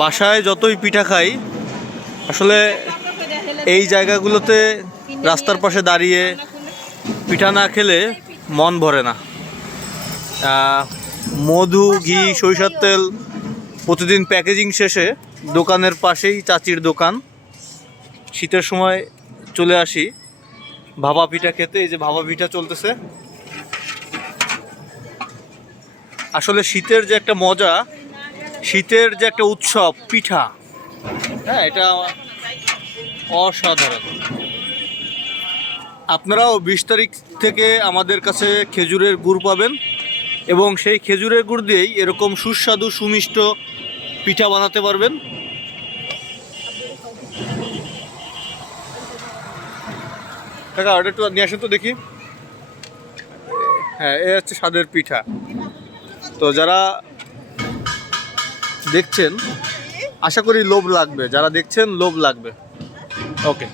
বাসায় যতই পিঠা খাই আসলে এই জায়গাগুলোতে রাস্তার পাশে দাঁড়িয়ে পিঠা না খেলে মন ভরে না। মধু, ঘি, সরিষার তেল প্রতিদিন প্যাকেজিং শেষে দোকানের পাশেই চাচির দোকান। শীতের সময় চলে আসি ভাপা পিঠা খেতে। এই যে ভাপা পিঠা চলতেছে। আসলে শীতের যে একটা মজা, শীতের যে একটা উৎসব পিঠা, হ্যাঁ, এটা অসাধারণ। আপনারাও 20 তারিখ থেকে আমাদের কাছে খেজুরের গুড় পাবেন এবং সেই খেজুরের গুড় দিয়েই এরকম সুস্বাদু সুমিষ্ট পিঠা বানাতে পারবেন। কাকা ওটা একটু নিয়ে আসেন তো দেখি। হ্যাঁ, এ হচ্ছে স্বাদের পিঠা। তো যারা দেখছেন আশা করি লোভ লাগবে, যারা দেখছেন লোভ লাগবে। ওকে।